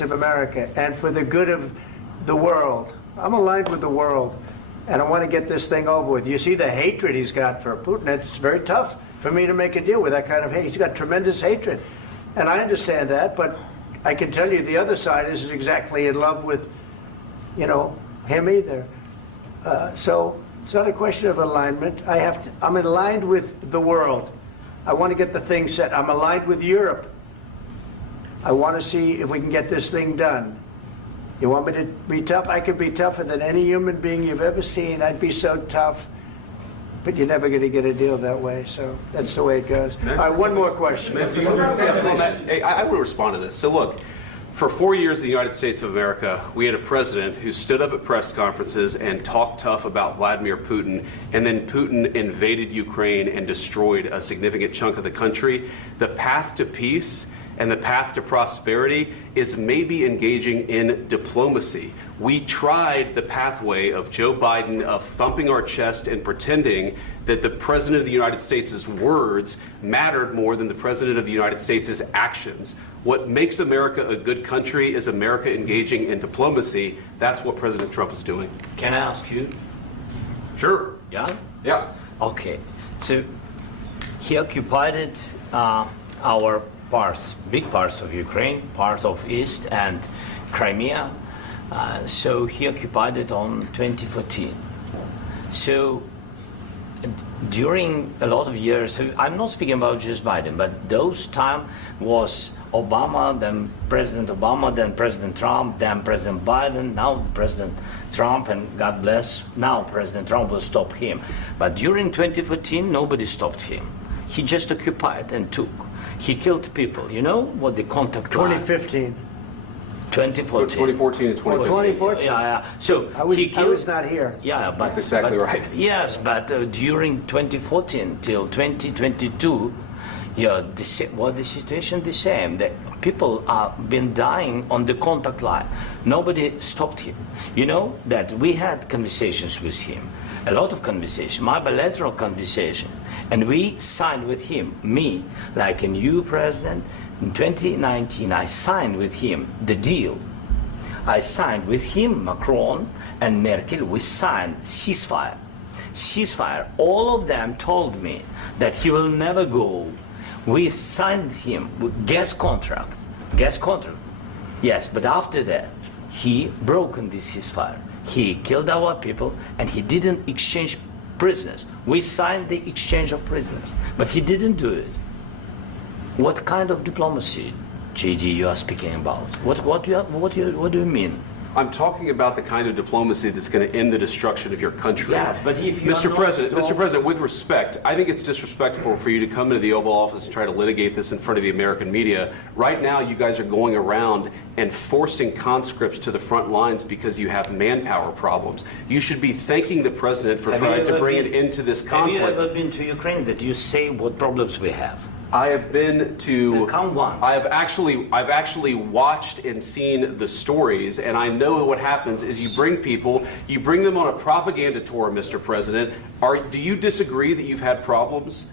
of America and for the good of the world. I'm aligned with the world, and I want to get this thing over with. You see the hatred he's got for Putin. It's very tough for me to make a deal with that kind of hate. He's got tremendous hatred, and I understand that, but I can tell you the other side isn't exactly in love with, him either. So it's not a question of alignment. I'm aligned with the world. I want to get the thing set. I'm aligned with Europe. I want to see if we can get this thing done. You want me to be tough? I could be tougher than any human being you've ever seen. I'd be so tough. But you're never going to get a deal that way. So that's the way it goes. All right, one more question. I will respond to this. So look, for 4 years in the United States of America, we had a president who stood up at press conferences and talked tough about Vladimir Putin, and then Putin invaded Ukraine and destroyed a significant chunk of the country. The path to peace and the path to prosperity is maybe engaging in diplomacy. We tried the pathway of Joe Biden of thumping our chest and pretending that the President of the United States' words mattered more than the President of the United States' actions. What makes America a good country is America engaging in diplomacy. That's what President Trump is doing. Can I ask you? Sure. Yeah? Yeah. Okay. So he occupied our big parts of Ukraine, part of East and Crimea. So he occupied it on 2014. So during a lot of years, so I'm not speaking about just Biden, but those time was Obama, then President Obama, then President Trump, then President Biden, now President Trump, and God bless, now President Trump will stop him. But during 2014, nobody stopped him. He just occupied and took. He killed people. You know what the contact 2015. 2014. 2014 and 2014. 2014. Yeah. So I was not here. Yeah, but that's exactly right. Yes, but during 2014 till 2022, the situation the same. The people have been dying on the contact line. Nobody stopped him. You know that we had conversations with him, a lot of conversation, my bilateral conversation, and we signed with him, me, like a new president. In 2019, I signed with him the deal. I signed with him, Macron and Merkel, we signed ceasefire. Ceasefire. All of them told me that he will never go. We signed him with gas contract. Yes, but after that, he broken this ceasefire. He killed our people, and he didn't exchange prisoners. We signed the exchange of prisoners, but he didn't do it. What kind of diplomacy, JD, you are speaking about? What do you mean? I'm talking about the kind of diplomacy that's going to end the destruction of your country. Yes, but if you Mr. President, with respect, I think it's disrespectful for you to come into the Oval Office and try to litigate this in front of the American media. Right now, you guys are going around and forcing conscripts to the front lines because you have manpower problems. You should be thanking the President for trying to bring an end to this conflict. Have you ever been to Ukraine that you say what problems we have? I have been to. Count once. I've actually watched and seen the stories, and I know what happens is you bring them on a propaganda tour, Mr. President. Do you disagree that you've had problems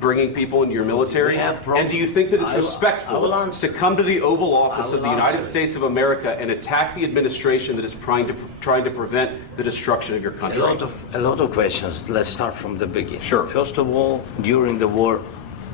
bringing people into your military? And do you think that it's respectful to come to the Oval Office of the United States of America and attack the administration that is trying to prevent the destruction of your country? A lot of questions. Let's start from the beginning. Sure. First of all, during the war,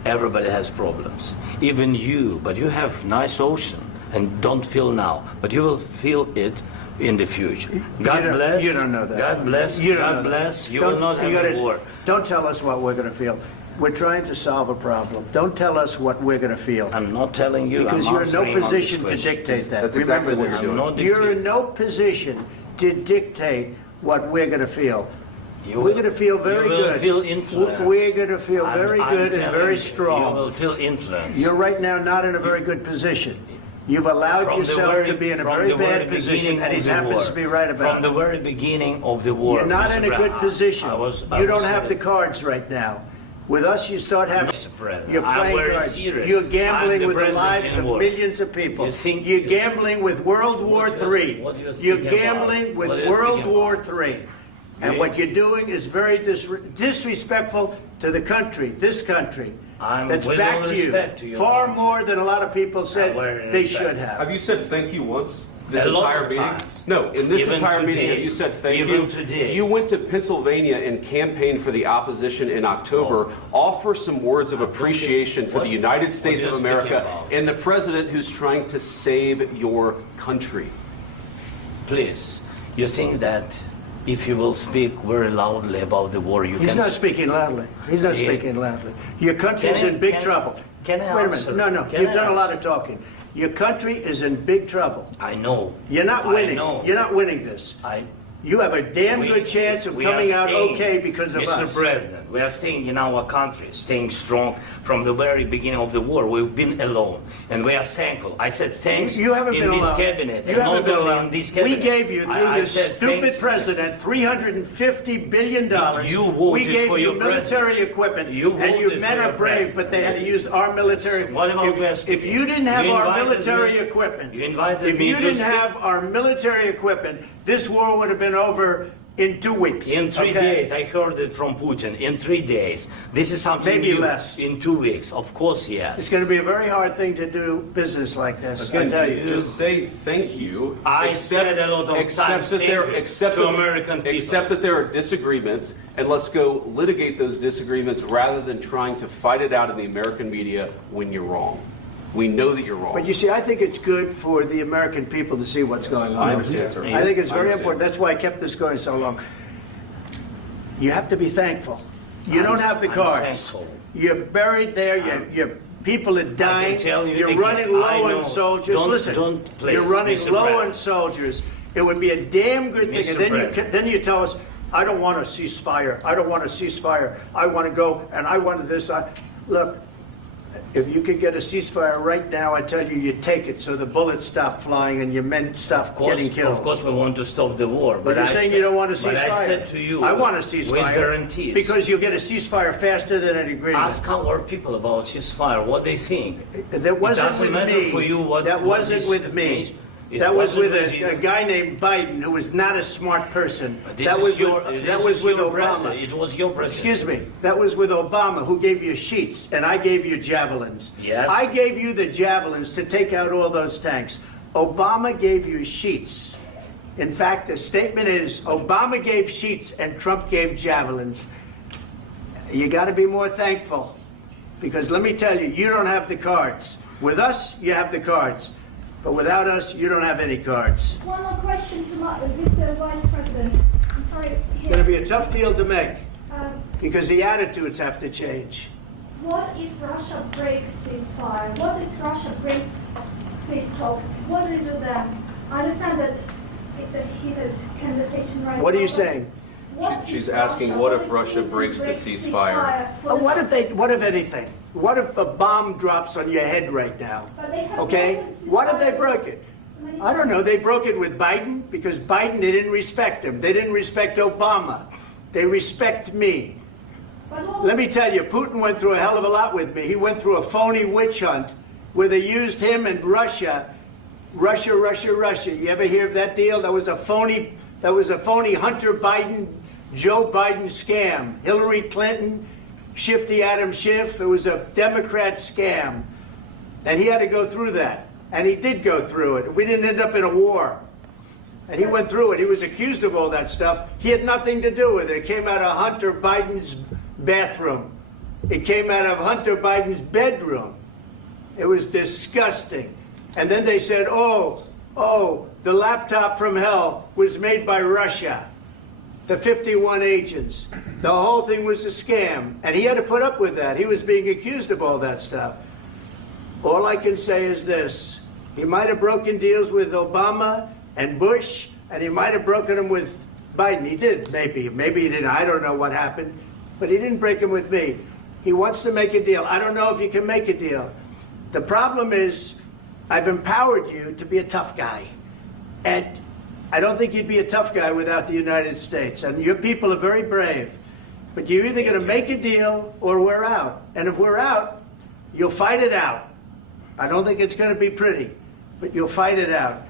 everybody has problems, even you, but you have nice ocean and don't feel now, but you will feel it in the future. God bless. You don't know that. God bless. God bless. You will not have a war. Don't tell us what we're going to feel. We're trying to solve a problem. Don't tell us what we're going to feel. I'm not telling you. Because you're in no position to dictate that. That's exactly what you're doing. You're in no position to dictate what we're going to feel. We're going to feel very good. You will feel influence. We're going to feel very good and very strong. You will feel influence. You're right now not in a very good position. You've allowed yourself to be in a very bad position, and he happens to be right about it. From the very beginning of the war. You're not in a good position. You don't have the cards right now. With us, you start having. You're playing cards. You're gambling with the lives of millions of people. You're gambling with World War III. You're gambling with World War III. And what you're doing is very disrespectful to the country, this country. I'm that's with back all to you, respect to your far country. more than a lot of people said very they respect. should have. Have you said thank you once this A lot entire of meeting? times. No, in this Even entire meeting, today. have you said thank Even you? today. You went to Pennsylvania and campaigned for the opposition in October. Offer some words of appreciation for the United States what of you're speaking America about. and the president who's trying to save your country. Please, you think that if you will speak very loudly about the war, you He's can... not speaking loudly. He's not Yeah. speaking loudly. Your country's Can I- in big can- trouble. can I Wait a answer? minute. No. Can You've I done a lot answer? of talking. Your country is in big trouble. I know. You're not I winning. know. You're not winning this. You have a damn good chance of we are coming out staying, okay because of Mr. us. President, we are staying in our country, staying strong from the very beginning of the war. We've been alone, and we are thankful. I said thanks You haven't in been this alone. cabinet. You and haven't not been only alone. in this We cabinet. gave you, through I this said stupid thank- president, $350 billion. You voted we gave for you your military president. equipment, You and you voted men for are your brave, president. but they had to use our military. What about West If you didn't have You our invited military me- equipment, you invited if me you to didn't speak- have our military equipment, this war would have been over in 2 weeks. In 3 okay? days, I heard it from Putin. In 3 days, this is something Maybe new. less. In 2 weeks, of course, yes. It's going to be a very hard thing to do business like this. I Again, tell you. just say thank you. I said a lot of except times that thank there, you except to that- American people. Except that there are disagreements, and let's go litigate those disagreements rather than trying to fight it out in the American media when you're wrong. We know that you're wrong. But you see, I think it's good for the American people to see what's going on. I understand, sir. I think it's I very understand. important. That's why I kept this going so long. You have to be thankful. You don't have the I'm cards. thankful. You're buried there. Your people are dying. tell you You're again, running I low know. on soldiers. Don't- Listen, don't please, you're running Mr. low President. on soldiers. It would be a damn good thing. Mr. And then President. then you tell us, I don't want a ceasefire. I don't want a ceasefire. I want to go and I want this. Look, if you could get a ceasefire right now, I tell you, you'd take it so the bullets stop flying and your men stop getting killed. Of course, we want to stop the war. But you're saying you don't want a ceasefire. But I said to you, I want a ceasefire. with guarantees. Because you'll get a ceasefire faster than an agreement. Ask our people about ceasefire, what they think. That wasn't doesn't with matter me. for you what- that what wasn't is- with me. it That was wasn't with with you. a guy named Biden, who was not a smart person. This That is was your, with, this that was is with your Obama. president. It was your president. Excuse me. That was with Obama, who gave you sheets, and I gave you javelins. Yes. I gave you the javelins to take out all those tanks. Obama gave you sheets. In fact, the statement is Obama gave sheets and Trump gave javelins. You got to be more thankful, because let me tell you, you don't have the cards. With us, you have the cards. But without us, you don't have any cards. One more question to Mr. Vice President. I'm sorry. It's going to be a tough deal to make, Um, because the attitudes have to change. what if Russia breaks ceasefire? What if Russia breaks peace talks? What do you do then? I understand that it's a heated conversation right now. What are you but saying? what She's if asking, what if Putin Russia breaks the ceasefire? for the- What if anything? What if a bomb drops on your head right now? But they have Okay? broken ceasefire. What if they broke it? I don't know. They broke it with Biden because Biden, they didn't respect him. They didn't respect Obama. They respect me. But what- Let me tell you, Putin went through a hell of a lot with me. He went through a phony witch hunt where they used him and Russia. Russia. You ever hear of that deal? That was a phony Hunter Biden, Joe Biden scam. Hillary Clinton, Shifty Adam Schiff. It was a Democrat scam. And he had to go through that. And he did go through it. We didn't end up in a war. And he went through it. He was accused of all that stuff. He had nothing to do with it. It came out of Hunter Biden's bathroom. It came out of Hunter Biden's bedroom. It was disgusting. And then they said, oh, the laptop from hell was made by Russia. The 51 agents. The whole thing was a scam. And he had to put up with that. He was being accused of all that stuff. All I can say is this. He might have broken deals with Obama and Bush, and he might have broken them with Biden. He did, maybe. Maybe he didn't. I don't know what happened. But he didn't break them with me. He wants to make a deal. I don't know if he can make a deal. The problem is, I've empowered you to be a tough guy. And I don't think you'd be a tough guy without the United States. And your people are very brave. But you're either going to make a deal or we're out. And if we're out, you'll fight it out. I don't think it's going to be pretty, but you'll fight it out.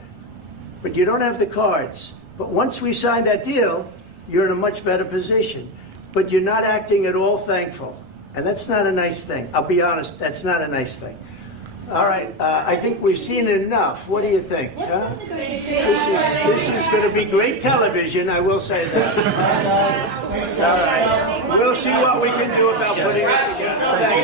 But you don't have the cards. But once we sign that deal, you're in a much better position. But you're not acting at all thankful. And that's not a nice thing. I'll be honest, that's not a nice thing. All right, I think we've seen enough. What do you think? Huh? This is going to be great television, I will say that. All right. We'll see what we can do about putting it together. Thank you.